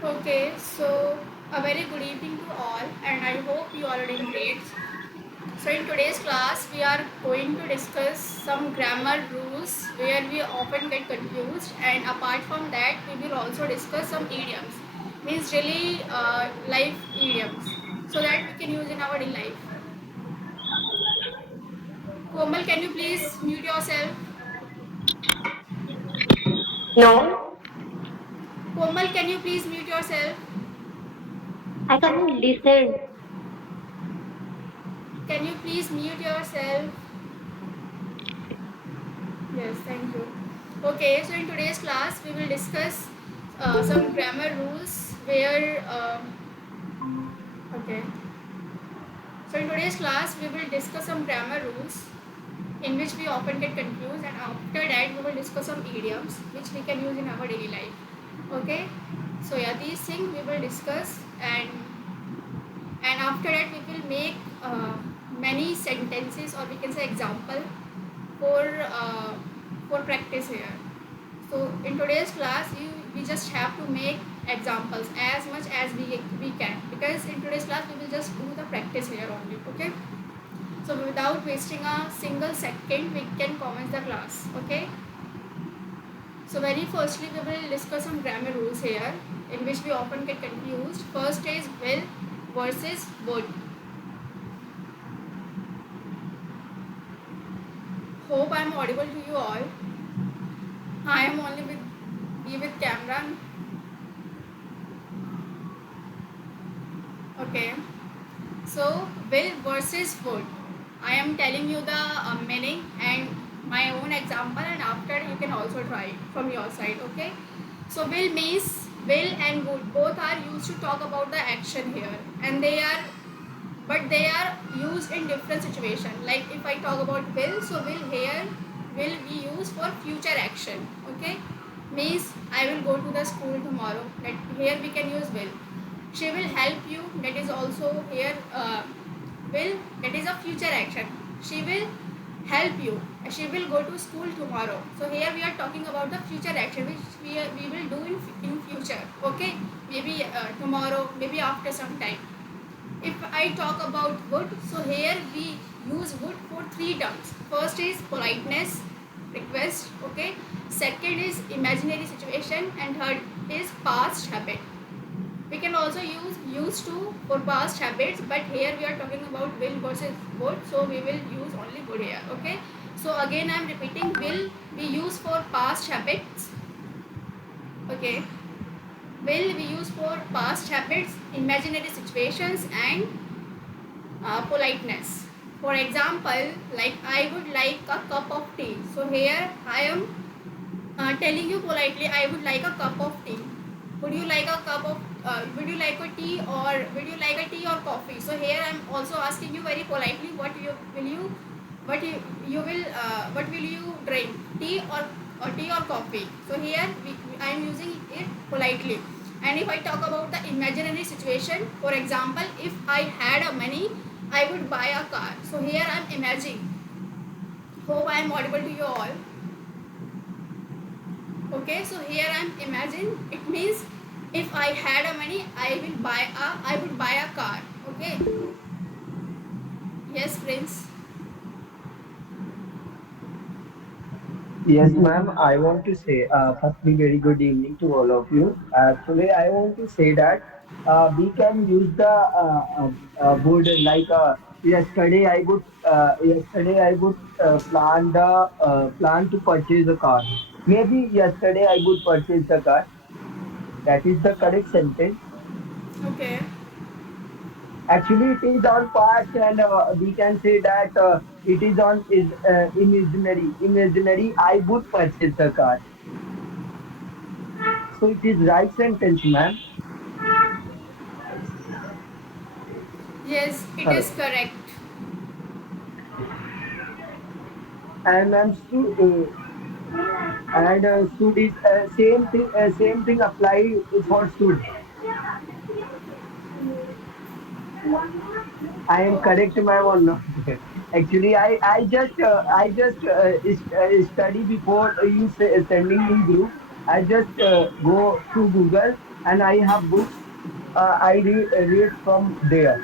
Okay, so a very good evening to all, and I hope you all are doing great. So, in today's class, we are going to discuss some grammar rules where we often get confused, and apart from that, we will also discuss some idioms, means really life idioms, so that we can use in our daily life. Komal, can you please mute yourself? No, Komal, can you please mute yourself? I can listen. Can you please mute yourself? Yes, thank you. Okay, so in today's class, we will discuss some grammar rules where, okay. So in today's class, we will discuss some grammar rules in which we often get confused, and after that, we will discuss some idioms which we can use in our daily life. Okay, so yeah, these things we will discuss, and after that, we will make many sentences, or we can say example for uh, for practice here. So in today's class, we just have to make examples as much as we can, because in today's class we will just do the practice here only. Okay. So without wasting a single second, we can commence the class. Okay. So very firstly, we will discuss some grammar rules here, in which we often get confused. First is will versus would. Hope I am audible to you all. I am only with be with camera. Okay. So, will versus would. I am telling you the meaning and my own example, and after you can also try it from your side. Okay. So, will means will and would both are used to talk about the action here, and they are used in different situation. Like if I talk about will, so will here will be used for future action. Okay, means I will go to the school tomorrow. That here we can use will. She will help you. That is also here will. That is a future action. She will help you. She will go to school tomorrow. So here we are talking about the future action which we will do in future. Okay, maybe tomorrow, maybe after some time. If I talk about would, so here we use would for three terms. First is politeness, request, okay. Second is imaginary situation, and third is past habit. We can also use used to for past habits, but here we are talking about will versus would, so we will use only would here, okay. So again I am repeating, will be used for past habits, okay. Will be used for past habits, imaginary situations, and politeness. For example, like I would like a cup of tea. So here I am telling you politely, I would like a cup of tea. Would you like a cup of? Would you like a tea, or would you like a tea or coffee? So here I am also asking you very politely, what will you drink? Tea or tea or coffee? So here I am using it politely. And if I talk about the imaginary situation, for example, if I had a money, I would buy a car. So here I am imagining. Hope I am audible to you all. Okay, so here I am imagining. It means if I had a money, I would buy a car. Okay. Yes, Prince. Yes, ma'am. I want to say, firstly, very good evening to all of you. Today, I want to say that we can use the would like yesterday I would plan to purchase a car. Maybe yesterday I would purchase the car. That is the correct sentence. Okay. Actually, it is on past, and we can say that it is on is imaginary. Imaginary, I would purchase the car. So it is right sentence, ma'am. Yes, it is Hello. correct. And ma'am, should is same thing apply for should. I am correct, ma'am, or not? Actually, I just study before you sending in group. I just go to Google and I have books. Read from there.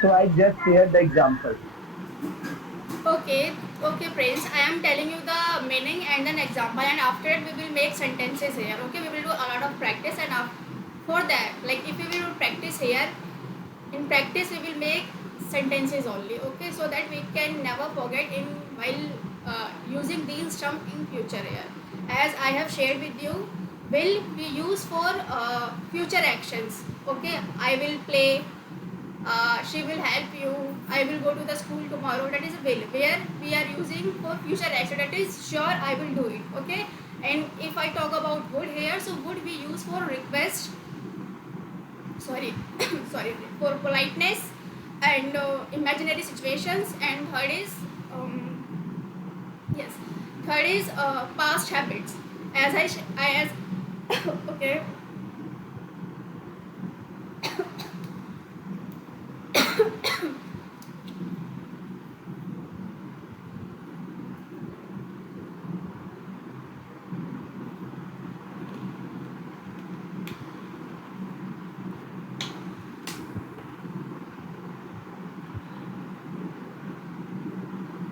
So I just shared the example. Okay, okay, Prince. I am telling you the meaning and an example, and after it we will make sentences here. Okay, we will do a lot of practice, and for that, like if we will practice here, in practice we will make sentences only. Okay, so that we can never forget in while using these terms in future here. As I have shared with you, will be used for future actions. Okay, I will play, she will help you, I will go to the school tomorrow. That is a will where we are using for future action, that is sure I will do it. Okay, and if I talk about would here, so would be used for request, sorry, sorry, for politeness and imaginary situations. And third is yes, third is past habits. As I as okay,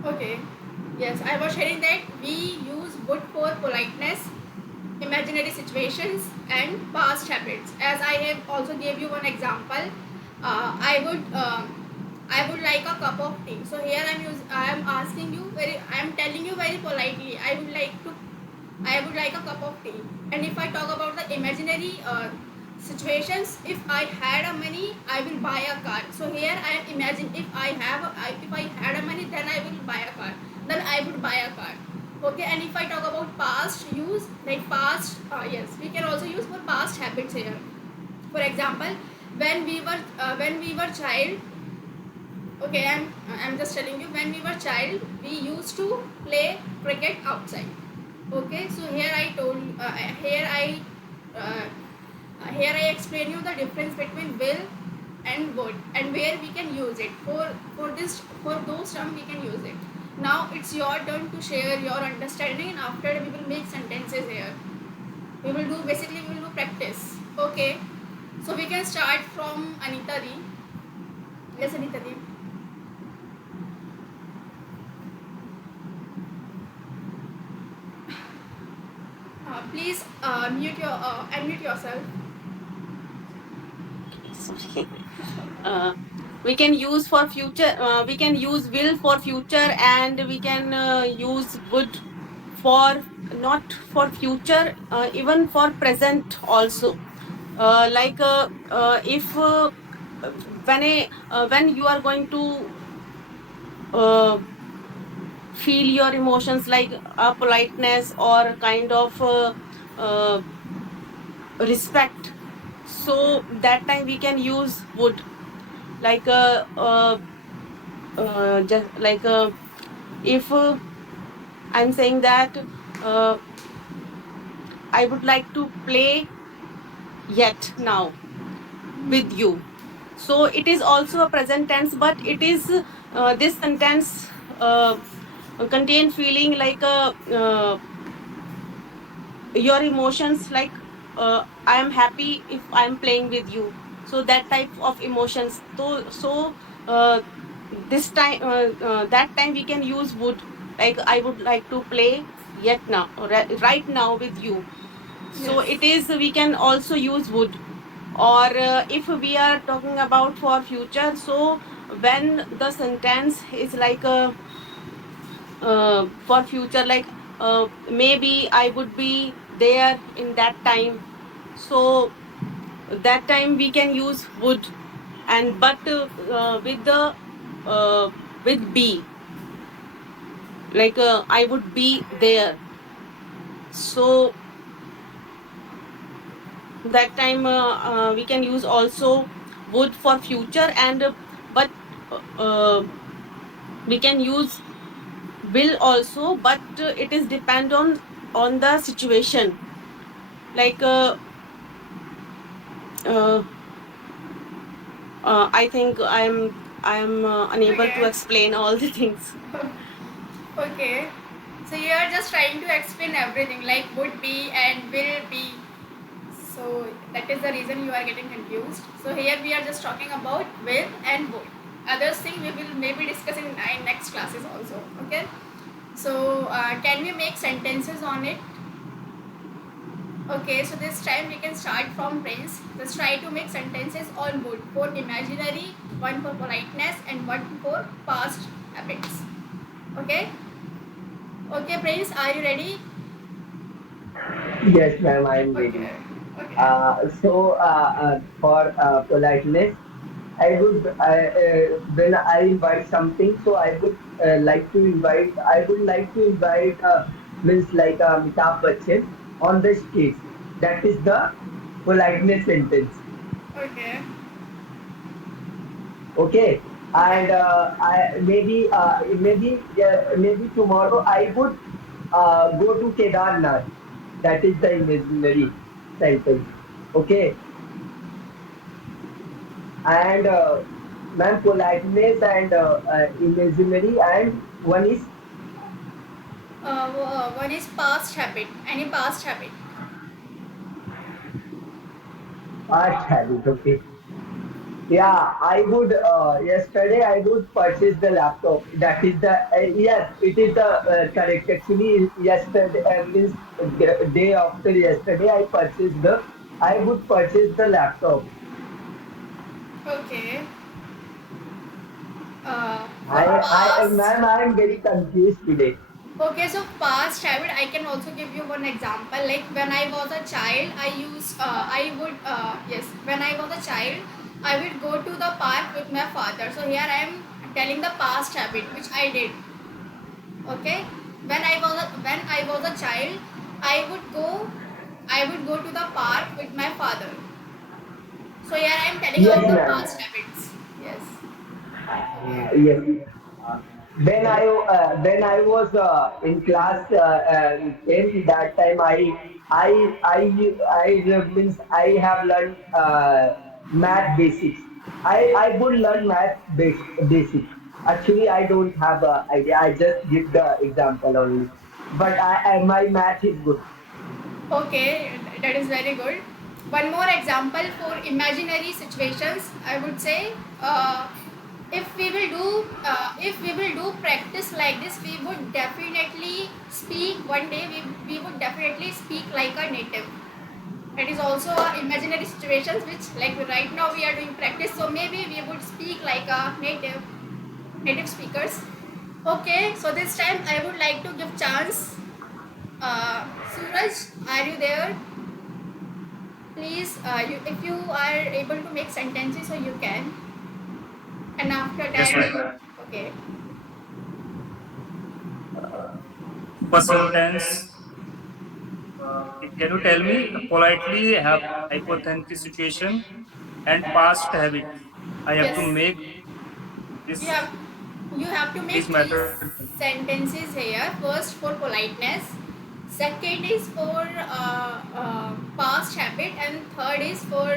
okay, yes, I was sharing that we use would for politeness, imaginary situations, and past habits. As I have also gave you one example, I would like a cup of tea. So here I am asking you very, I am telling you very politely, I would like a cup of tea. And if I talk about the imaginary situations, if I had a money, I will buy a car. So here I am imagine, if I had a money, then I will buy a car. Then I would buy a car. Okay, and if I talk about past use, like past, yes, we can also use for past habits here. For example, when we were child, okay, I'm just telling you, when we were child, we used to play cricket outside. Okay, so here I told uh, here I explain you the difference between will and would, and where we can use it. For those terms we can use it. Now it's your turn to share your understanding, and after we will make sentences here. We will do, basically we will do practice. Okay, so we can start from Anita Di. Yes, Anita Di. Please unmute yourself. Sorry. uh, we can use for future, we can use will for future, and we can use would for not for future, even for present also. If when you are going to uh, feel your emotions, like politeness or kind of uh, respect, so that time we can use would. like just like If I'm saying that uh, I would like to play yet now with you, so it is also a present tense, but it is this sentence contain feeling like your emotions, like I am happy if I'm playing with you, so that type of emotions. So this time that time we can use would, like I would like to play yet now, right now with you. So Yes. it is, we can also use would. Or if we are talking about for future, so when the sentence is like for future, like maybe I would be there in that time, so that time we can use would. And but with the with be, like I would be there, so that time we can use also would for future. And but we can use will also, but it is depend on the situation. like uh, I think I'm unable to Okay. explain all the things. Okay. So you are just trying to explain everything like would be and will be. So that is the reason you are getting confused. So here we are just talking about will and would. Others thing we will maybe discuss in next classes also. Okay. So can we make sentences on it? Okay, so this time we can start from Prince. Let's try to make sentences on would. For imaginary, one for politeness, and one for past habits. Okay? Okay, Prince, are you ready? Yes, ma'am, I am ready. Okay. Okay. For politeness, when I invite something, so I would like to invite, means like Amitabh Bachchan on the stage. That is the politeness sentence. Okay. Okay. And maybe tomorrow I would go to Kedarnath. That is the imaginary sentence. Okay. And ma'am, politeness and imaginary, and one is One is past habit. Any past habit. past habit. Okay. Yeah, I would. Yesterday, I would purchase the laptop. That is the yes, it is the correct. Actually, yesterday means the day after yesterday, I purchased the. I would purchase the laptop. Okay. For past. Ma'am, I am very confused today. Okay, so past habit, I can also give you one example. Like when I was a child, yes, when I was a child, I would go to the park with my father. So here I am telling the past habit which I did. Okay, when I was a child, I would go, I would go to the park with my father. So here I am telling Yes, about the ma'am. past habits. Yes. Okay. Yes. When I was in class 10, that time I means I have learned math basics. I would learn basic. Actually, I don't have a idea. I just give the example only. But my math is good. Okay, that is very good. One more example for imaginary situations, I would say, if we will do practice like this, we would definitely speak one day. We would definitely speak like a native. That is also a imaginary situations which like right now we are doing practice. So maybe we would speak like a native speakers. Okay, so this time I would like to give chance. Suraj, are you there? Please, if you are able to make sentences, so you can. And after Yes, ma'am. that, okay. First sentence. Can you tell me politely have hypothetical situation and past habit? I have to Yes. make You this have you have to make this three method. sentences here. First for politeness, second is for past habit, and third is for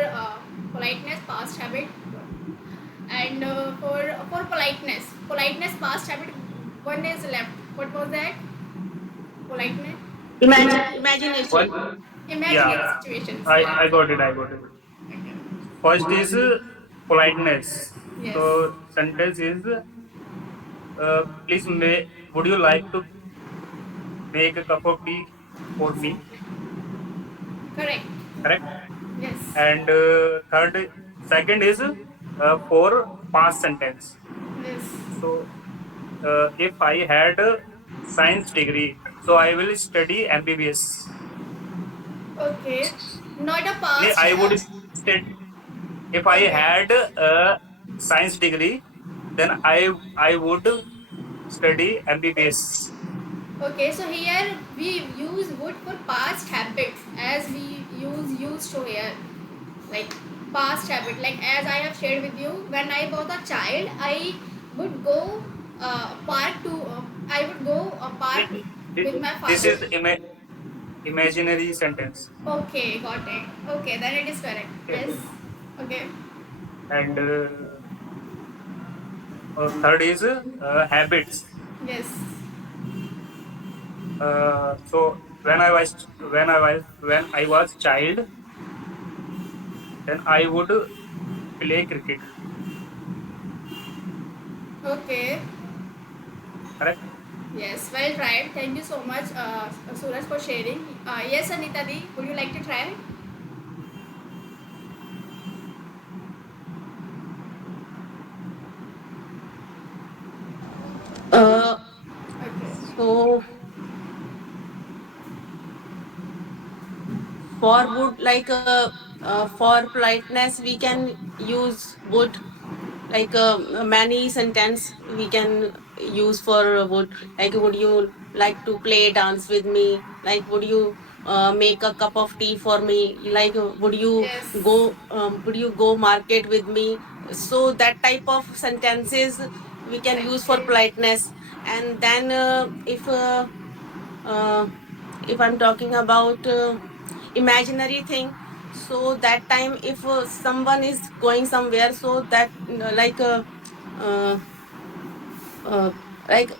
politeness past habit. And for politeness past habit, one is left. What was that? Politeness, One. Imagination. Yeah, imaginary situations. I got it. I got it. Okay. First is politeness. Yes. So sentence is please would you like to make a cup of tea for me? Correct. Correct. Yes. And second is for past sentence. Yes. So if I had a science degree, so I will study MBBS. Okay. Not a I past. would study if I Okay. had a science degree, then I would study MBBS. Okay. So here we use would for past habits as we use used to here. Like past habit. Like as I have shared with you, when I was a child, I would go park to. I would go a park with my This father. is imaginary sentence. Okay, got it. Okay, then it is correct. Okay. Yes. Okay. And third is habits. Yes. So when I was child, then I would play cricket. Okay. Correct? Yes, well tried. Thank you so much, Suraj, for sharing. Yes, Anita Di, would you like to try? Uh, Okay. so for would for politeness we can use would, like many sentence we can use for would, like would you like to play dance with me, like would you make a cup of tea for me, like Yes. would you go market with me. So that type of sentences we can use for Okay. politeness. And then uh, if I'm talking about imaginary thing, so that time if someone is going somewhere, so that uh, uh, like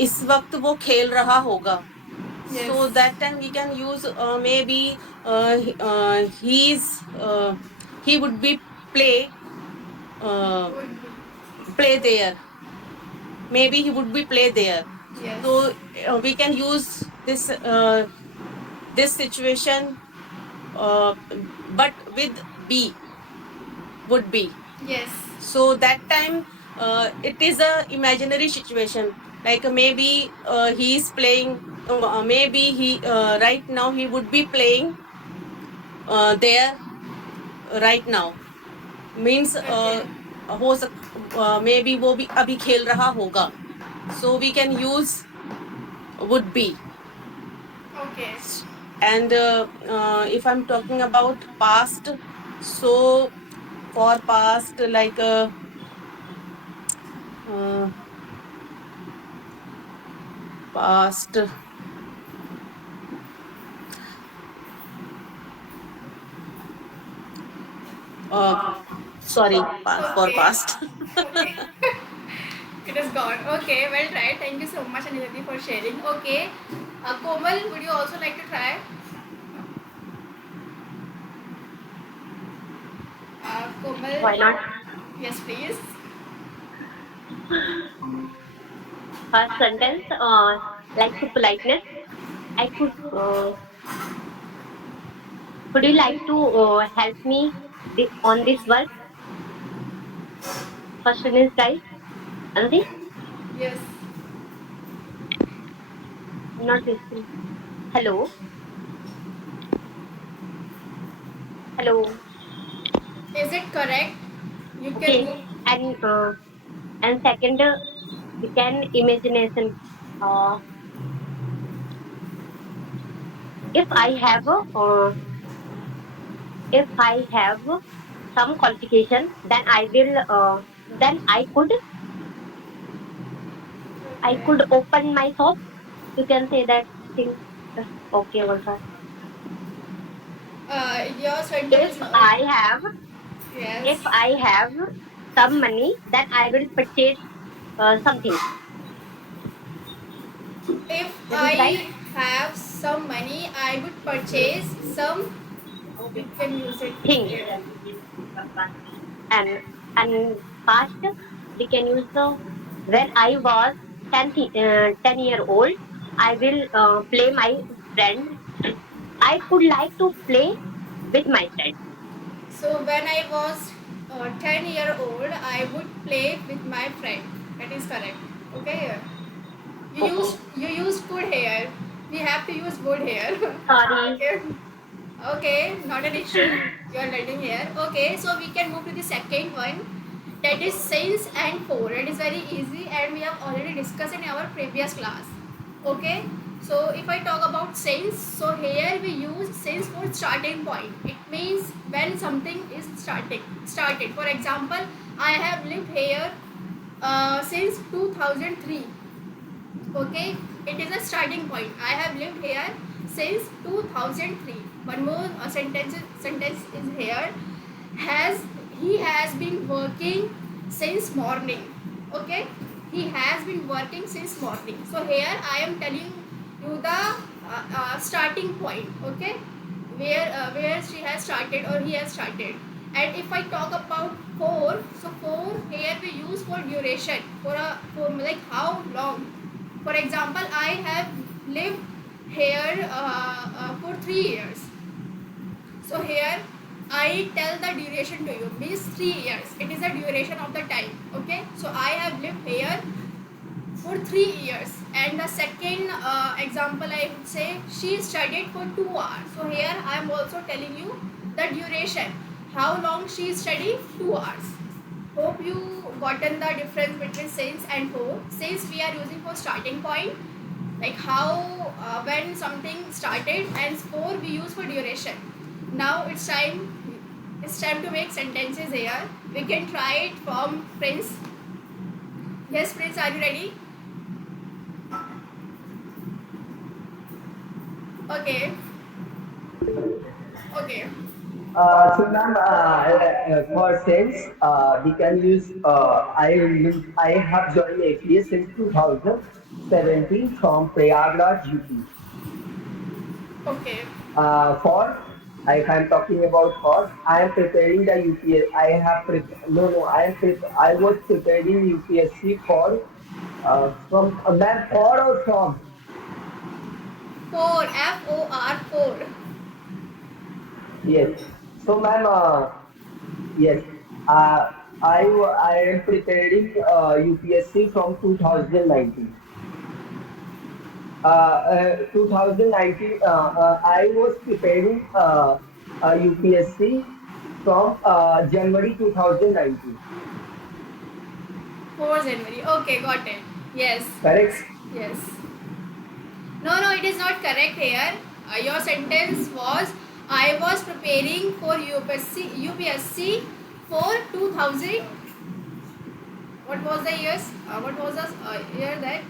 इस वक्त वो खेल रहा होगा. So Yes. that time we can use maybe he would be play uh, Would be. play there, maybe he would be play there. Yes. So we can use this situation, uh, but with be, would be. Yes. So that time it is a imaginary situation, like maybe he is playing, maybe he right now he would be playing there right now, means Okay. हो सक maybe वो भी अभी खेल रहा होगा. So we can use would be. Okay. And if I'm talking about past, so for past uh, past uh, sorry, for Okay. past. Okay. It is gone. Okay, well tried. Thank you so much, Anita, for sharing. Okay. Komal, would you also like to try? Komal. Why not? Yes, please. First sentence, like to politeness. I could you like to help me on this work? First sentence, right? Another, Yes. I'm not listening. Hello, hello. Is it correct? You can Okay, move. and second, we can imagination. Uh, if I have if I have some qualification, then then I Okay. could open my shop. You can say that thing. Okay, also. Your If sentence. I have Yes. if I have some money, then I will purchase something. If This is right I have some money, I would purchase some. You can use it thing. here. And past, we can use the when I was 10 year old, I will play my friend. I could like to play with my friend. So when I was 10-year-old, I would play with my friend. That is correct. Okay. Okay. You used good here. We have to use good here. Sorry. Okay. Okay, not an issue. You are learning here. Okay, so we can move to the second one. That is since and for. It is very easy and we have already discussed in our previous class. Okay, so if I talk about since, so here we use since for starting point. It means when something is started. For example, I have lived here since 2003. Okay, it is a starting point. I have lived here since 2003. One more sentence is here. Has He has been working since morning. Okay, he has been working since morning. So here I am telling you the starting point. Okay, where she has started or he has started. And if I talk about for, so for here we use for duration, for like how long. For example, I have lived here for 3 years. So here I tell the duration to you, means 3 years. It is the duration of the time. Okay. So I have lived here for 3 years. And the second example I would say, she studied for 2 hours. So here I am also telling you the duration. How long she studied? 2 hours. Hope you gotten the difference between since and for. Since we are using for starting point, like how when something started, and for we use for duration. Now it's time to make sentences here. We can try it from Prince. Yes, Prince, are you ready? Okay. Okay. So ma'am, for sales, we can use, I have joined APS since 2017 from Prayagraj, UP. Okay. For, if I'm talking about for, I am preparing the UPS. No, no, I was preparing UPSC for, from, ma'am, for or from? Four. FOR. Four. Yes. So ma'am, yes, uh, I am preparing UPSC from 2019. 2019, I was preparing UPSC from January 2019. 4 January. Okay, got it. Yes. Correct? Yes. No, no, it is not correct here. Your sentence was, I was preparing for UPSC for 2000. What was the years? What was the year that?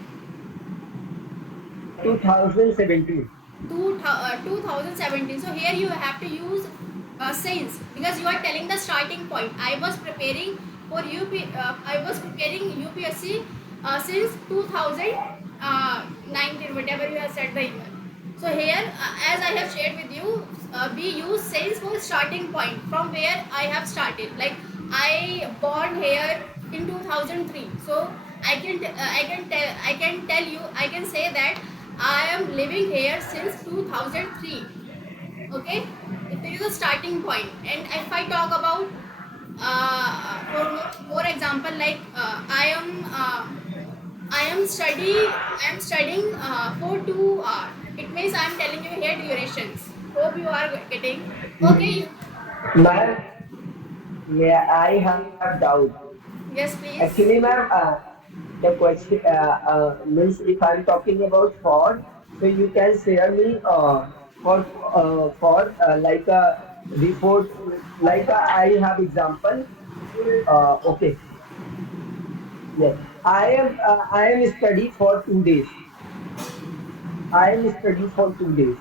2017. 2017. So here you have to use since, because you are telling the starting point. I was preparing for I was preparing UPSC since 2019, whatever you have said the year. So here, as I have shared with you, we use since for starting point, from where I have started. Like I born here in 2003. So I can say that I am living here since 2003. Okay, this is a starting point. And if I talk about for more example, like I am studying for 2 hours. It means I am telling you here durations. Hope you are getting. Okay. Ma'am, yeah, I have doubt. Yes, please. Actually, ma'am, the question means if I'm talking about for, so you can share me for like a report, like I have example. Okay, yes, I am study for 2 days. I am study for 2 days.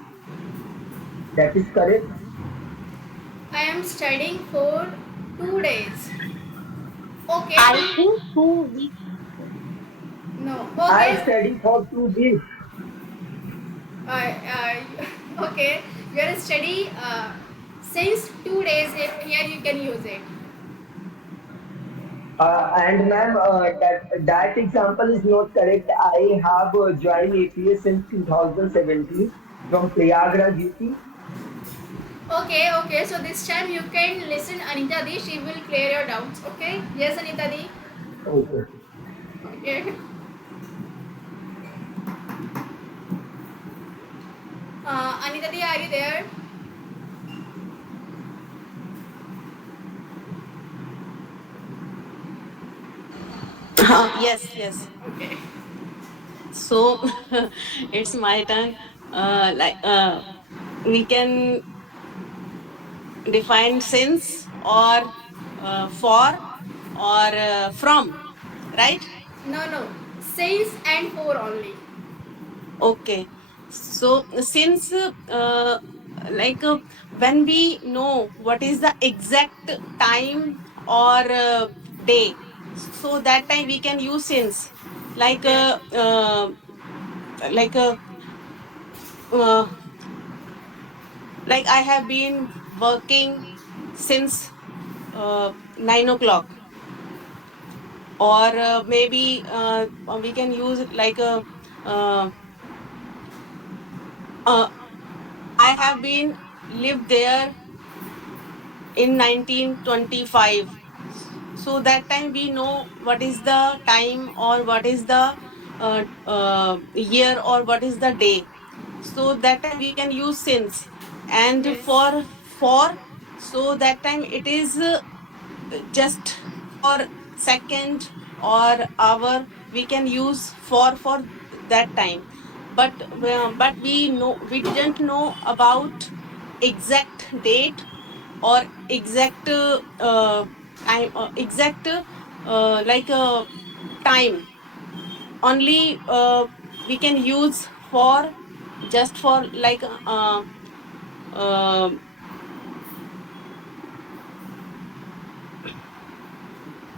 That is correct. I am studying for 2 days. Okay, I two. think 2 weeks. No. I Okay. study for 2 days. Okay. You are study since 2 days. If here you can use it. And ma'am, that example is not correct. I have joined APS since 2017 from Prayagraj, UP. Okay. Okay. So this time you can listen Anita Di. She will clear your doubts. Okay. Yes, Anita Di. Okay. Okay. Anita Di, are you there? Yes, yes. Okay. So it's my turn. Like we can define since or for or from, right? No, no. Since and for only. Okay. So since like when we know what is the exact time or day, so that time we can use since. Like Okay. like uh, Like I have been working since 9 o'clock, or maybe we can use it like a. Uh, uh, I have been lived there in 1925. So that time we know what is the time, or what is the year, or what is the day. So that time we can use since. And Yes. for, so that time it is just for second or hour we can use for that time. But we know, we didn't know about exact date or exact time, exact like time. Only we can use for, just for like uh,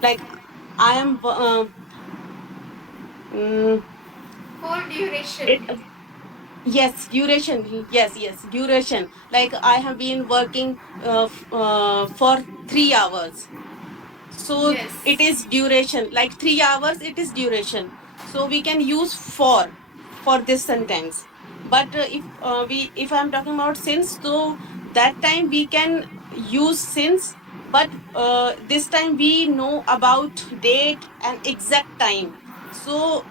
like I am mm, For duration. it yes, duration. Yes, yes, duration. Like I have been working for 3 hours. So it Yes. is duration. Like 3 hours, it is duration. So we can use for this sentence. But if I'm talking about since, so that time we can use since. But this time we know about date and exact time. So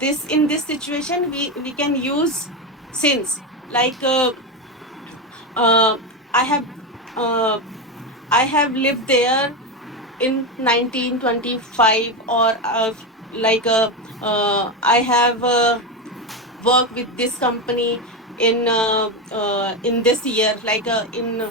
this, in this situation, we can use since. Like uh, I have uh, I have lived there in 1925, or like I have work with this company in this year, like in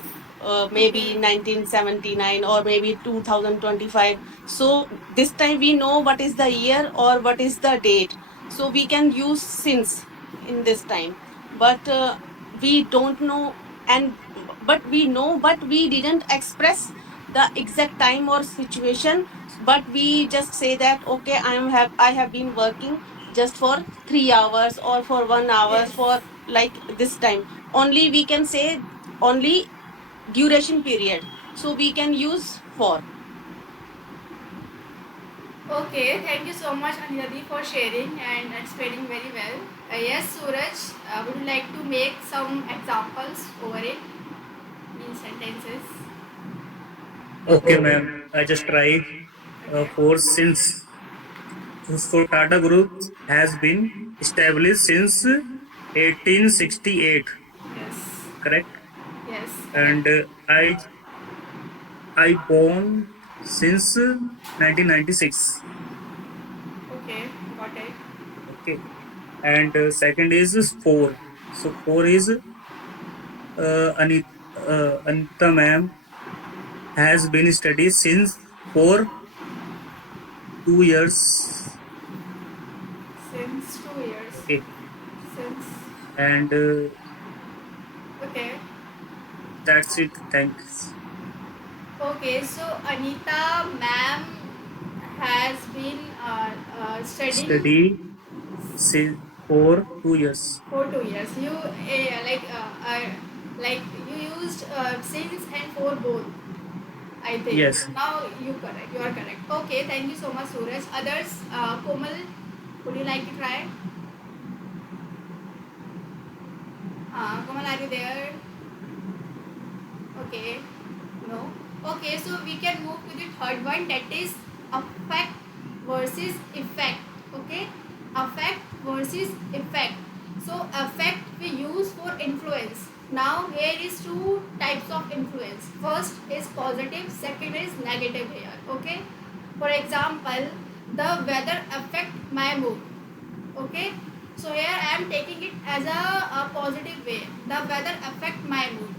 maybe Okay. 1979 or maybe 2025. So this time we know what is the year or what is the date, so we can use since in this time. But we don't know, and but we know, but we didn't express the exact time or situation. But we just say that okay, I have been working just for 3 hours or for 1 hour, Yes. for like this time. Only we can say only duration period. So we can use for. Okay, thank you so much, Anjali, for sharing and explaining very well. Yes, Suraj, would you like to make some examples over it in sentences? Okay, ma'am. I just try Okay. for since. So Tata Group has been established since 1868, Yes. correct? Yes, correct. And I born since 1996. Okay, got it. Okay. And second is four. So four is Anita ma'am has been studied since for 2 years. Since 2 years. Okay. Since. And Okay. that's it. Thanks. Okay, so Anita ma'am has been studying Study since for 2 years. for 2 years. You like you used since and for both. I think. Yes. Now you correct. You are correct. Okay, thank you so much, Suraj. Others, Komal, would you like to try? Komal, are you there? Okay. No. Okay, so we can move to the third one, that is affect versus effect. Okay, affect versus effect. So affect we use for influence. Now here is two types of influence. First is positive, second is negative here. Okay. For example, the weather affect my mood. Okay, so here I am taking it as a positive way. The weather affect my mood.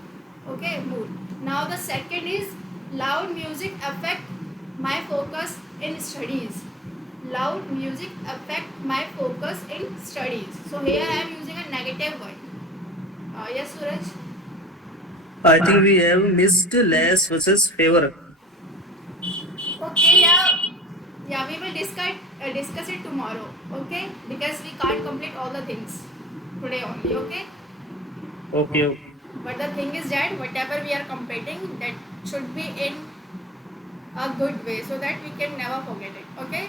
Okay, mood. Now the second is loud music affect my focus in studies. Loud music affect my focus in studies. So here I am using a negative one. Yes, Suraj. I think we have missed less versus favor. Okay, yeah, yeah, we will discuss it tomorrow. Okay, because we can't complete all the things today only. Okay. Okay. Okay. But the thing is that whatever we are competing, that should be in a good way so that we can never forget it. Okay.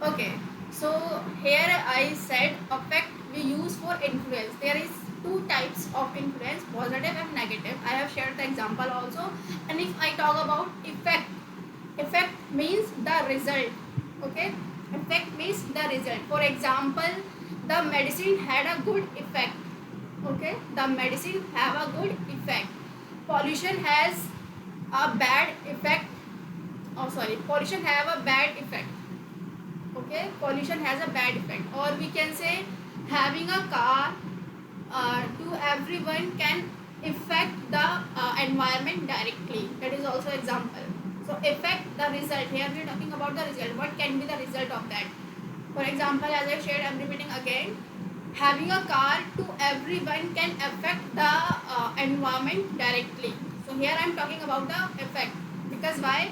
Okay, so here I said affect we use for influence. There is two types of influence, positive and negative. I have shared the example also. And if I talk about effect, effect means the result. Okay, effect means the result. For example, the medicine had a good effect. Okay, the medicine have a good effect. Pollution has a bad effect. Oh, sorry, pollution have a bad effect. Okay, pollution has a bad effect. Or we can say having a car to everyone can affect the environment directly. That is also example. So affect the result. Here we are talking about the result. What can be the result of that? For example, as I shared, I'm repeating again, having a car to everyone can affect the environment directly. So here I'm talking about the effect, because why?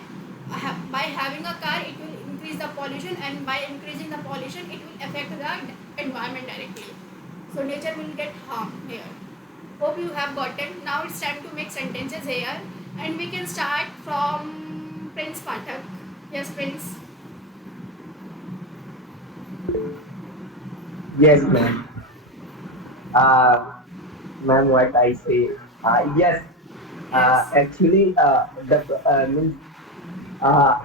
By having a car it will increase the pollution, and by increasing the pollution it will affect the environment directly. So nature will get harmed here. Hope you have gotten. Now it's time to make sentences here, and we can start from Prince Pathak. Yes, Prince. Yes, ma'am. Uh, Ma'am, what I say? Yes. Yes. Actually, the means uh,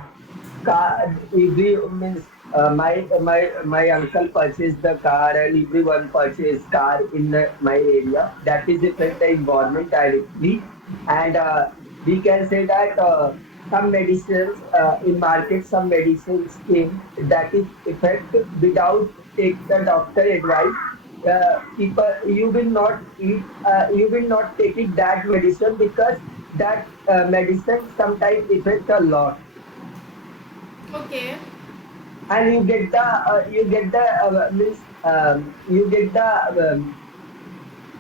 car. Every means my uncle purchased the car and everyone purchased car in my area. That is Okay. affect the environment directly, and we can say that some medicines in market, some medicines came that is effect without take the doctor advice. People, you will not eat, you will not take it that medicine because that medicine sometimes affect a lot, Okay. and you get the means you get the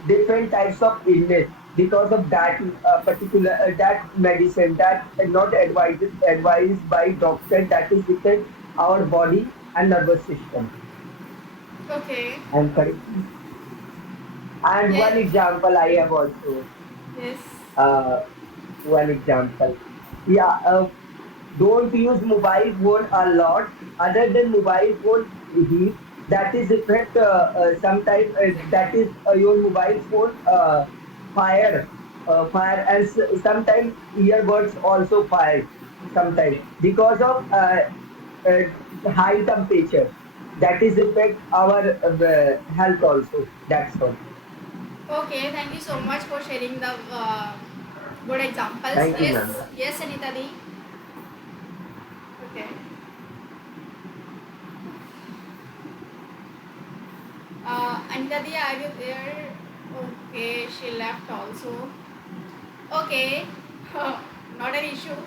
different types of illness because of that particular that medicine that not advised by doctor, that is affect our body and nervous system. Okay. I'm correct. And Yes. one example I have also. Yes. Uh, One example. Yeah, don't use mobile phone a lot. Other than mobile phone heat, that is affect sometime that is your mobile phone fire, and sometimes earbuds also fire sometimes because of high temperature. That is affect our health also. That's all. Okay, thank you so much for sharing the good examples. Thank you, Yes, ma'am. yes, Anita Di. Okay. Anita Di, are you there? Okay, she left also. Okay, not an issue.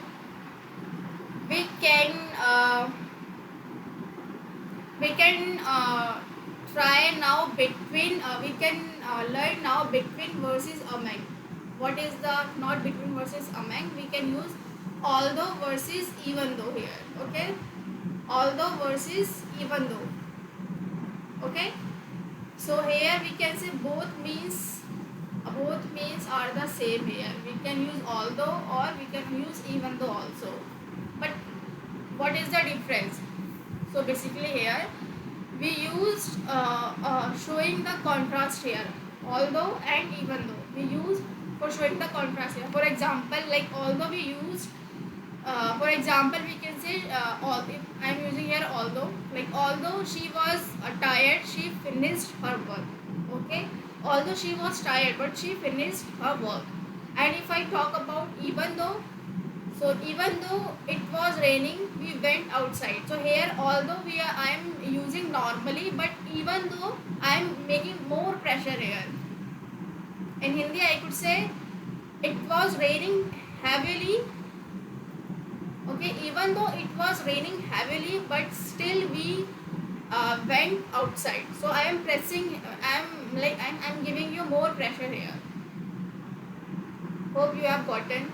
We can uh, we can try now between we can learn now between versus among. What is the not between versus among? We can use although versus even though here. Okay, although versus even though. Okay, so here we can say both means are the same here. We can use although or we can use even though also. But what is the difference? So basically here we used showing the contrast here, although and even though we use for showing the contrast here. For example, like although we used for example we can say if I'm using here although, like although she was tired she finished her work. Okay, although she was tired but she finished her work. And if I talk about even though, so even though it was raining, we went outside. So here, although I am using normally, but even though I am making more pressure here. In Hindi, I could say it was raining heavily. Okay, even though it was raining heavily, but still we went outside. So I am pressing. I'm giving you more pressure here. Hope you have gotten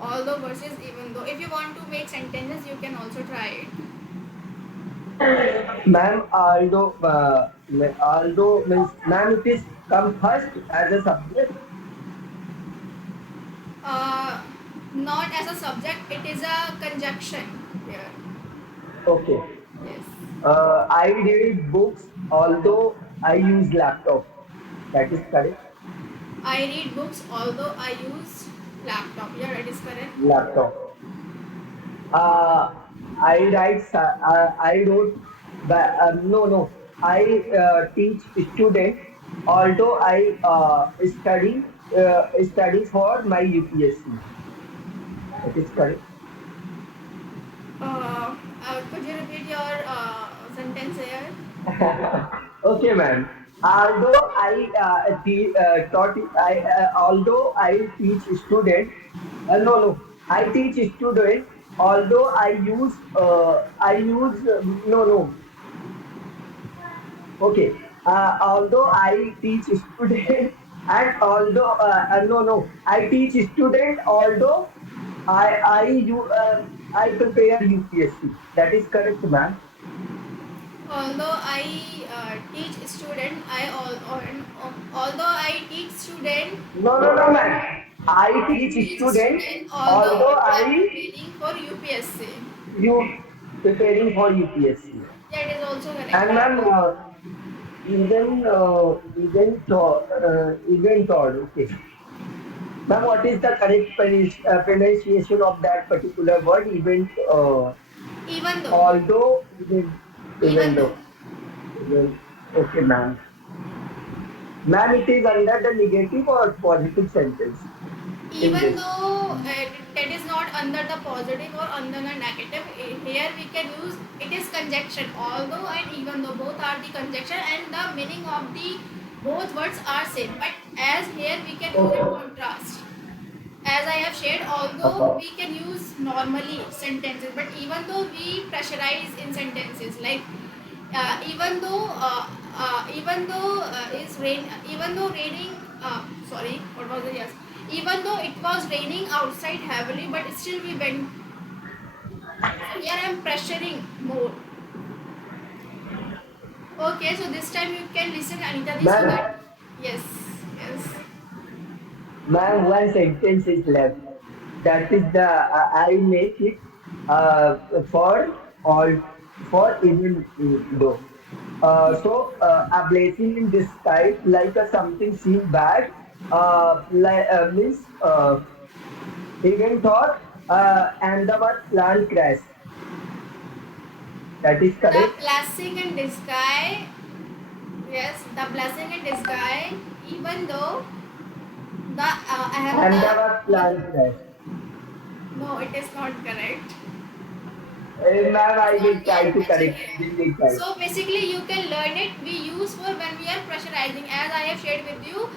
although versus even though. If you want to make sentences, you can also try it. Ma'am, although means ma'am, it is come first as a subject? uh, Not as a subject, it is a conjunction here. Okay. Yes. I read books, although I use laptop. That is correct. I read books although I use laptop. Yeah, it is correct. Laptop. Uh, I wrote, no, no. I teach student, although I study for my UPSC. That is correct. uh, could you repeat your sentence here? Okay, ma'am. Although although I teach student, no, no, I teach student. Although no, no. Okay. Although I teach student, and although no, no, I teach student. Although I prepare UPSC. That is correct, ma'am. Although I teach student, although I teach student, No, no, no, ma'am. I teach teach student. student, although Although I am I preparing for UPSC. you preparing for UPSC. Yeah, it is also And correct. ma'am, even thought. Okay, ma'am, what is the correct pronunciation of that particular word? Even though, Although, even even though, though, even. Okay, ma'am. Ma'am, it is under the negative or positive sentence in even this. though that is not under the positive or under the negative, here we can use it is conjunction. Although and even though both are the conjunction and the meaning of the both words are same, but as here we can use it Okay. contrast. As I have shared, although Uh, we can use normally sentences, but even though we pressurize in sentences, like even though is rain, even though raining, sorry, what was the yes? Even though it was raining outside heavily, but still we went. So here I am pressuring more. Okay, so this time you can listen Anita Di so that ma'am, yes, yes. ma'am, one sentence is left. That is I make it for all, for even though. A blessing in disguise, like a something seemed bad, means even thought, and the word plant crash. That is The correct. blessing in disguise, yes, the blessing in disguise, even though the I have And the word the plant crash. no, it is not correct. Ma'am, It is I not will try correct to actually. correct. Will try. So basically, you can learn it. We use for when we are pressurizing. As I have shared with you,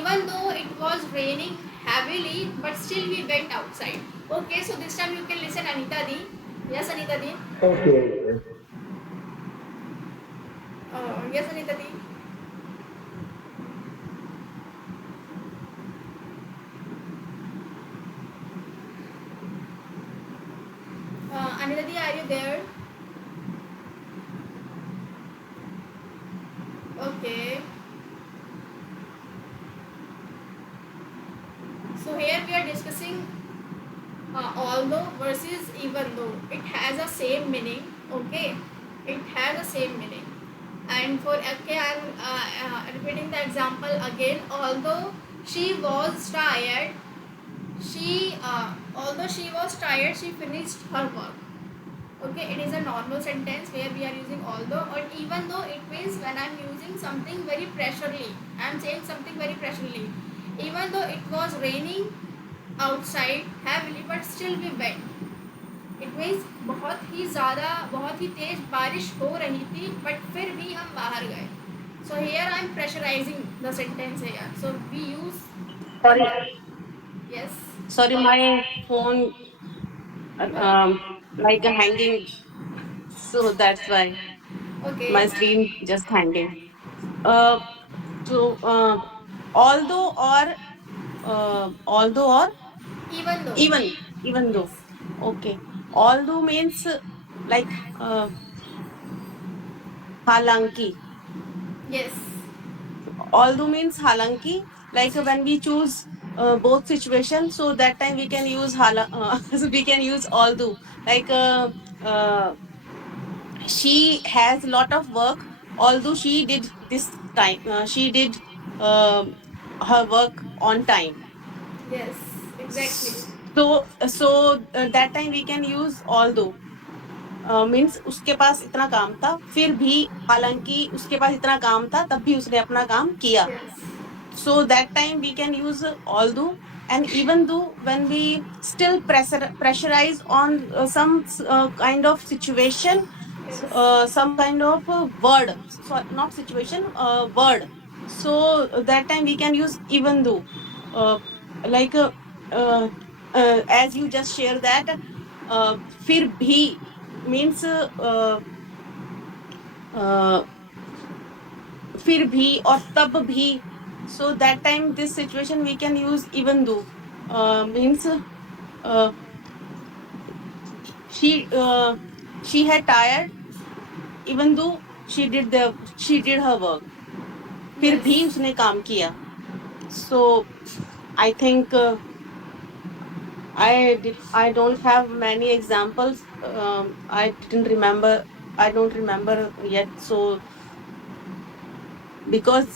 even though it was raining heavily, but still we went outside. Okay, so this time you can listen Anita Di. Yes, Anita Di. Okay. Yes, Anita Di. Anita Di, are you there? Okay. So here we are discussing although versus even though. It has a same meaning. Okay, it has a same meaning. And for okay, I'm repeating the example again. Although she was tired, although she was tired, she finished her work. Okay, it is a normal sentence where we are using although or even though. It means when I'm using something very pressurely, I'm saying something very pressurely. Even though it was raining outside heavily, but still we went. It means बहुत ही ज़्यादा बहुत ही तेज़ बारिश हो रही थी but फिर भी हम बाहर गए. So here I am pressurising the sentence here so we use Sorry, yes. sorry, my phone like hanging, so that's why okay. my screen just hanging. Uh, so although or even though. even though. Yes. Okay, although means like uh, halanki. Yes. although means halanki, like when we choose both situations, so that time we can use so we can use although, like uh, she has lot of work, although she did this time, she did um, her work on time. Yes, exactly. So that time we can use although, means उसके पास इतना काम था फिर भी, हालांकि उसके पास इतना काम था तब भी उसने अपना काम किया. Yes. So that time we can use although. And even though, when we still pressurize on some kind of situation, Yes. some kind of word, so not situation, word, so that time we can use even though, uh, like uh, as you just share that, फिर भी means uh, फिर भी और तब भी. So that time this situation we can use even though, means uh, she had tired, even though she did her work, फिर भी Yes. उसने काम किया. So I think I don't have many examples. I don't remember yet. So because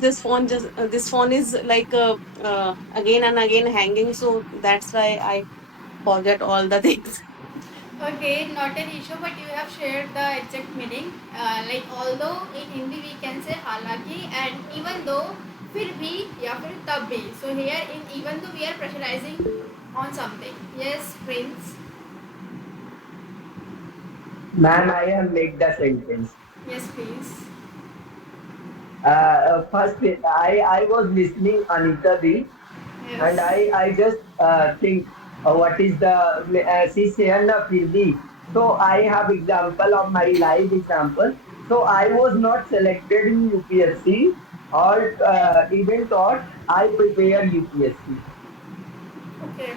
this phone is like again and again hanging, so that's why I forget all the things. Okay, not an issue, but you have shared the exact meaning. Like although in Hindi we can say halaki, and even though, फिर भी या फिर तब भी. So here in even though we are pressurizing on something. Yes, Prince. Man, I have made the sentence. Yes, please. First, I was listening Anita Di, and Yes. I just think what is the she said na फिर भी. So I have example of my life example. So I was not selected in UPSC or even thought I prepare UPSC. Okay.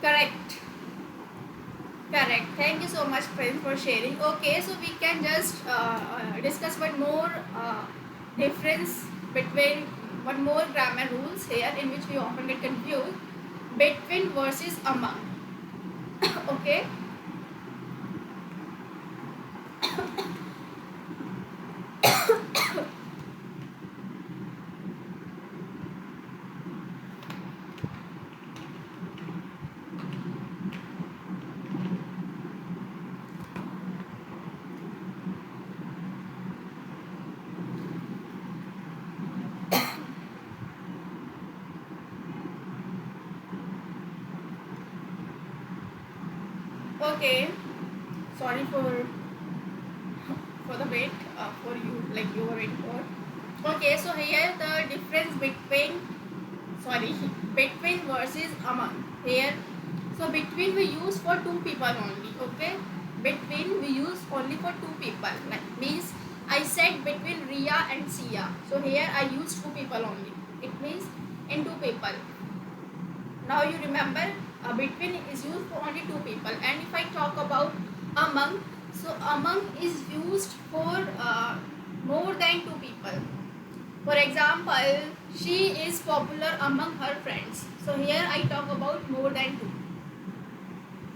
Correct. Correct. Thank you so much, Prince, for sharing. Okay, so we can just discuss one more difference between one more grammar rules here in which we often get confused between versus among. Okay. Okay. Sorry for the wait for you, like you were waiting for. Okay, so here the difference between, sorry, between versus among here. So between we use for two people only. Okay, between we use only for two people, like means I said between Ria and Sia, so here I use two people only. It means in two people. Now you remember, between is used for only two people. And if I talk about among, so among is used for more than two people. For example, she is popular among her friends, so here I talk about more than two.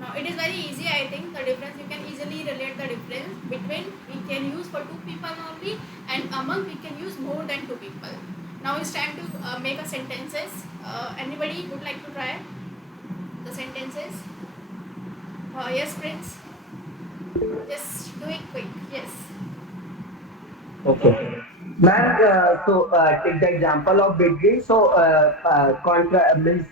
Now it is very easy, I think the difference you can easily relate the difference between we can use for two people only, and among we can use more than two people. Now it's time to make a sentences. Anybody would like to try the sentences? Yes, Prince. Just do it quick. Yes. Okay. Man, take the example of between. So, contra means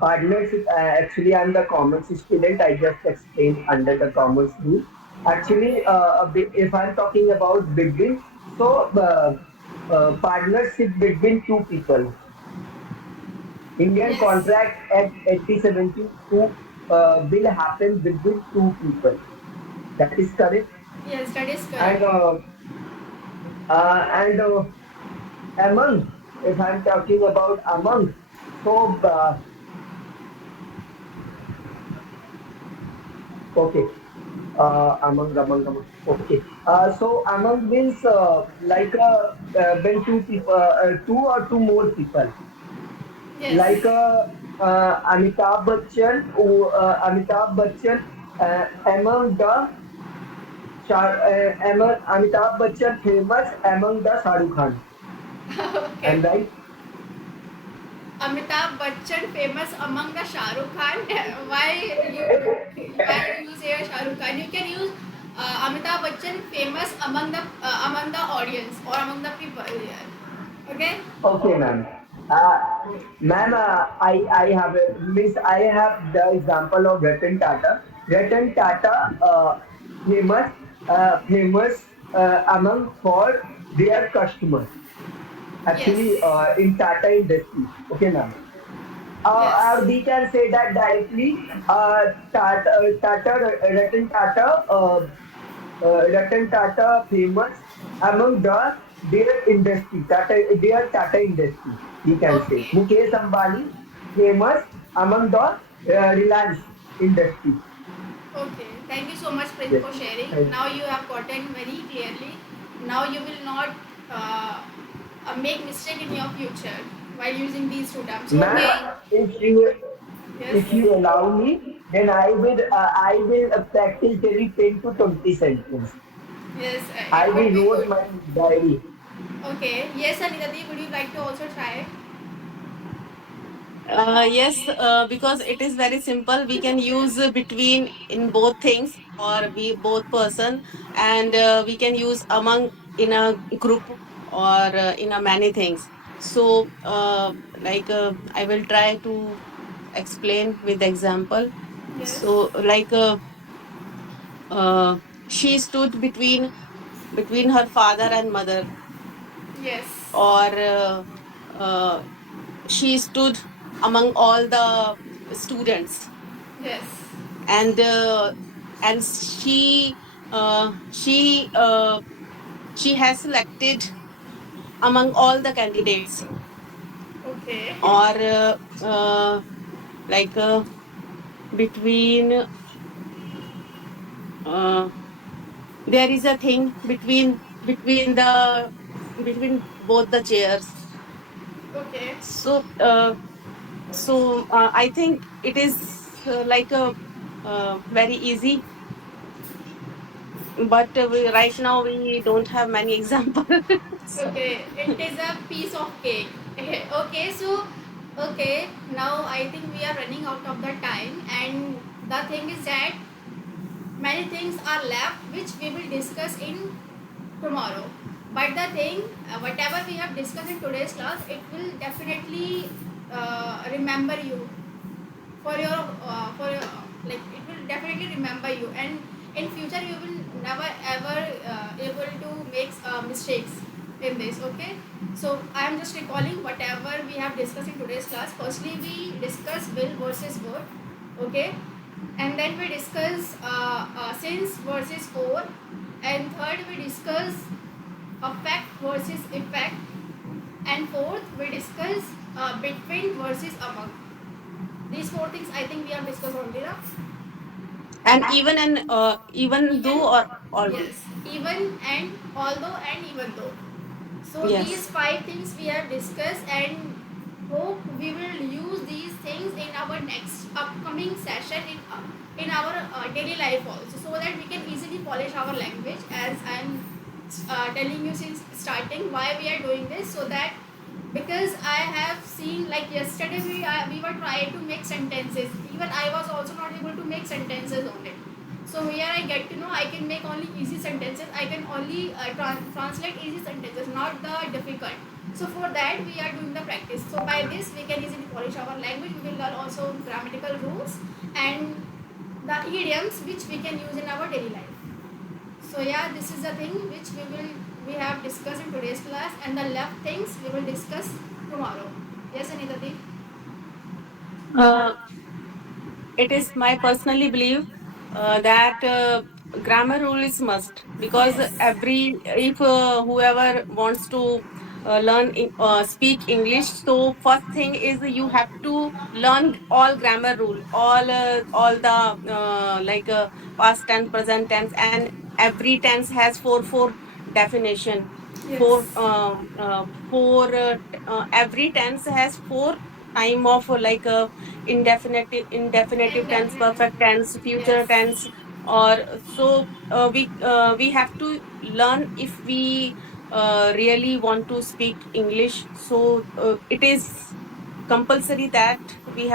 partners. Actually, I'm the commerce student. I just explained under the commerce rule. Actually, Okay. if I'm talking about between, so partnership between two people. Indian Yes. Contract Act 8072 will happen between two people. That is correct. Yes, that is correct. And and among, if I'm talking about among, so okay. Among. Okay. So among means like when two people, two or two more people, Yes. like Amitabh Bachchan among the among Amitabh Bachchan famous among the Shahrukh Khan. Okay. I'm right. Amitabh Bachchan famous among the Shah Rukh Khan. Why you use here Shah Rukh Khan? You can use Amitabh Bachchan famous among the audience or among the people here. Okay. Okay, ma'am. Uh, ma'am, I have means I have the example of Ratan Tata. Ratan Tata, famous, famous among for their customers. Actually, Yes. in Tata industry. Okay, ma'am. Yes. We can say that directly. Ratan Tata famous among their industry, their Tata industry. We can say Okay. Mukesh Ambani famous among the Reliance industry. Okay. Thank you so much, Prince, Yes. for sharing. Thank Now you have gotten very clearly. Now you will not make mistake in your future while using these two terms. ma'am, Okay. if you Yes. if you allow me, then I will practice daily 10 to 20 sentences. Yes. I It would will be wrote good. my diary. Okay. Yes, Anitati, would you like to also try? Yes, because it is very simple. We can use between in both things or we both person, and we can use among in a group or in a many things. So, I will try to explain with example. Yes. So, she stood between her father and mother, Yes. or she stood among all the students, Yes. and she has selected among all the candidates, Okay. or like between uh, there is a thing between both the chairs. Okay. So I think it is very easy, but right now we don't have many examples. Okay. It is a piece of cake. Okay. So, okay. Now I think we are running out of the time, and the thing is that many things are left which we will discuss in tomorrow. But the thing, whatever we have discussed in today's class, it will definitely remember you for your like it will definitely remember you, and in future you will never ever able to make mistakes in this. Okay. So I am just recalling whatever we have discussed in today's class. Firstly, we discussed will versus word. Okay. And then we discuss since versus for, and third we discuss affect versus effect, and fourth we discuss between versus among. These four things I think we have discussed already. Na? And even Even, though or although. yes, even and although and even though. So these Yes. five things we have discussed, and hope we will use these things in our next upcoming session in our daily life also, so that we can easily polish our language, as I am telling you since starting why we are doing this. So that because I have seen, like yesterday we were trying to make sentences, even I was also not able to make sentences on it. So here I get to know I can make only easy sentences. I can only translate easy sentences, not the difficult. So for that we are doing the practice. So by this we can easily polish our language. We will learn also grammatical rules and the idioms which we can use in our daily life. So yeah, this is the thing which we have discussed in today's class, and the left things we will discuss tomorrow. Yes, Anitati? uh, it is my personally belief that grammar rule is must, because Yes. every if whoever wants to speak English. So first thing is you have to learn all grammar rule, all the past tense, present tense, and every tense has four definition. Four Yes. four Every tense has four time of indefinitive tense, Indefinitely. perfect tense, future Yes. tense, or so we have to learn if we really want to speak English. So it is compulsory that we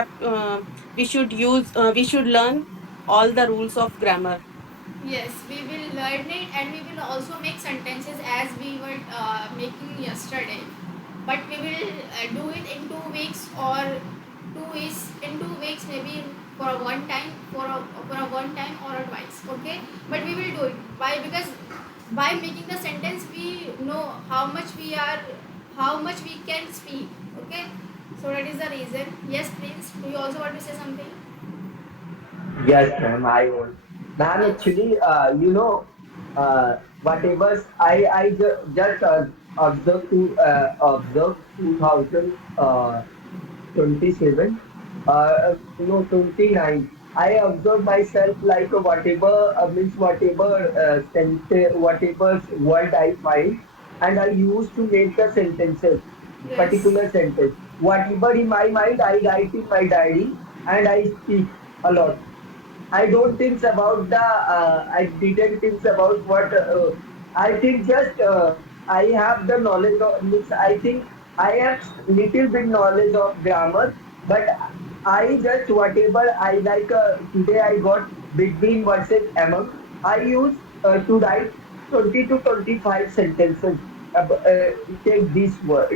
should learn all the rules of grammar. Yes, we will learn it and we will also make sentences as we were making yesterday. But we will do it in 2 weeks or 2 weeks in 2 weeks maybe for a one time for a one time or a twice. Okay, but we will do it. Why? Because by making the sentence we know how much we can speak. Okay, so that is the reason. Yes, please. Do you also want to say something? Yes, ma'am, I want. Ma'am, Yes. actually, whatever just observe 2027, no 29. I observe myself like whatever means whatever whatever word I find, and I used to make the sentences, Yes. particular sentence. Whatever in my mind, I write in my diary, and I speak a lot. I don't think about the. I didn't think about what. I think just I have the knowledge of. Means I think I have little bit knowledge of grammar, but I just whatever I like. Today I got between versus among. I use to write 20 to 25 sentences. Take these words.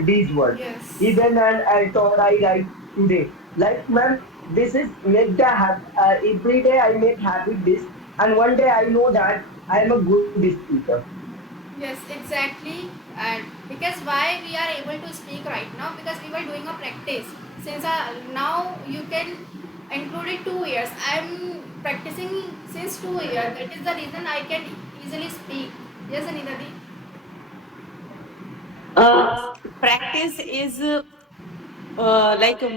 Yes. Even and I thought I write today. Like man, this is make the every day I make habit this, and one day I know that I am a good speaker. Yes, exactly. And because why we are able to speak right now? Because we were doing a practice. Since now you can include it 2 years. I'm practicing since 2 years. That is the reason I can easily speak. Yes, Anitadi? uh, Practice is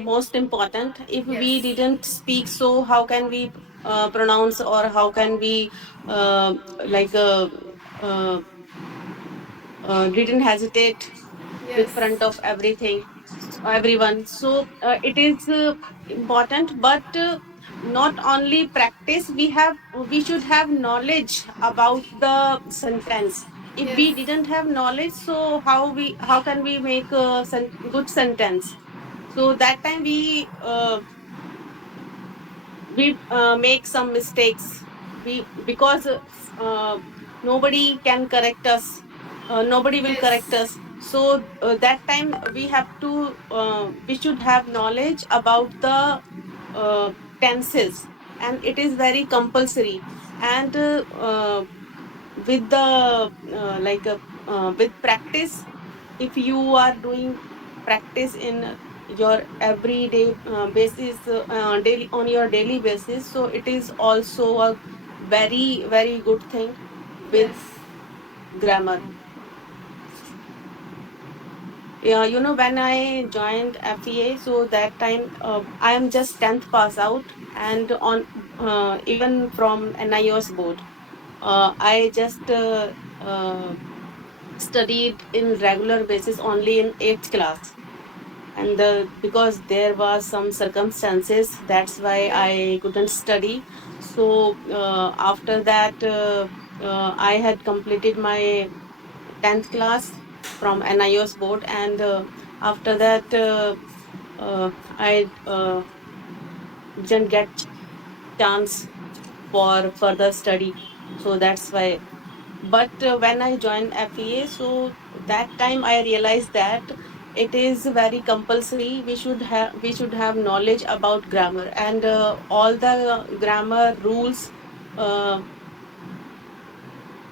most important. If we Yes. didn't speak, so how can we pronounce, or how can we uh, like uh, uh, didn't hesitate with Yes. front of everyone. So it is important, but not only practice, we should have knowledge about the sentence. If Yes. we didn't have knowledge, so how can we make a good sentence? So that time we make some mistakes, we because nobody can correct us, nobody will correct Yes. us. So that time we should have knowledge about the uh, tenses, and it is very compulsory. And with the with practice, if you are doing practice in your everyday basis, daily, on your daily basis, so it is also a very good thing with Yes. grammar. Yeah, when I joined FEA, so that time I am just 10th pass out, and on even from NIOS board, I just studied in regular basis only in 8th class. And because there was some circumstances, that's why Yes. I couldn't study. So after that, I had completed my 10th class from NIOS board, and after that, I didn't get chance for further study. So that's why. But when I joined FEA, so that time I realized that it is very compulsory. We should have knowledge about grammar, and all the grammar rules uh,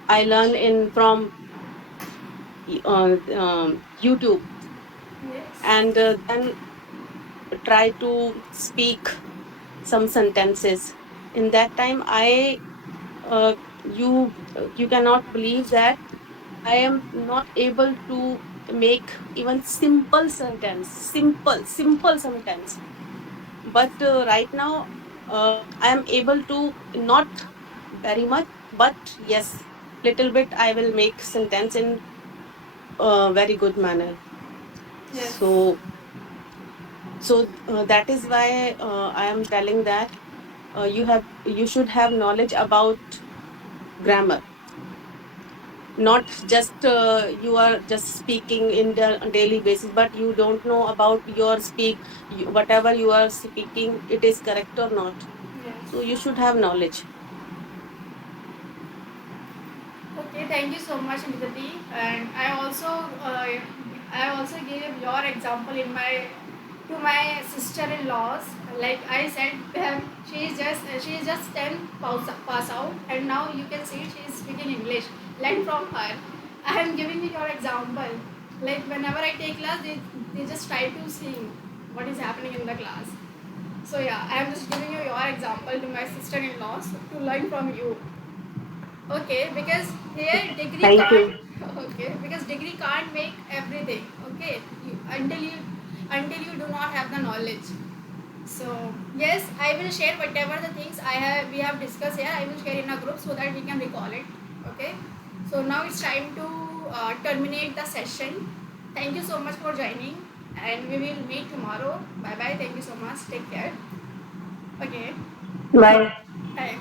I learned in from YouTube, Yes. and then try to speak some sentences. In that time, you cannot believe that I am not able to make even simple sentence. But right now, I am able to, not very much, but yes, little bit I will make sentence in very good manner. Yes. So that is why I am telling that you should have knowledge about grammar, not just you are just speaking in the daily basis, but you don't know about your whatever you are speaking, it is correct or not. So you Yes. should have knowledge. Okay, thank you so much, Nidati. And I also gave your example in my to my sister-in-laws. Like I said, she is just 10 pass out, and now you can see she is speaking English. Learn from her. I am giving you your example. Like whenever I take class, they just try to see what is happening in the class. So yeah, I am just giving you your example to my sister-in-laws to learn from you. Okay, because here degree Thank can't. you. Okay, because degree can't make everything. Okay, until you do not have the knowledge. So yes, I will share whatever the things we have discussed here. I will share in a group so that we can recall it. Okay. So now it's time to terminate the session. Thank you so much for joining, and we will meet tomorrow. Bye bye. Thank you so much. Take care. Okay. Bye. Bye.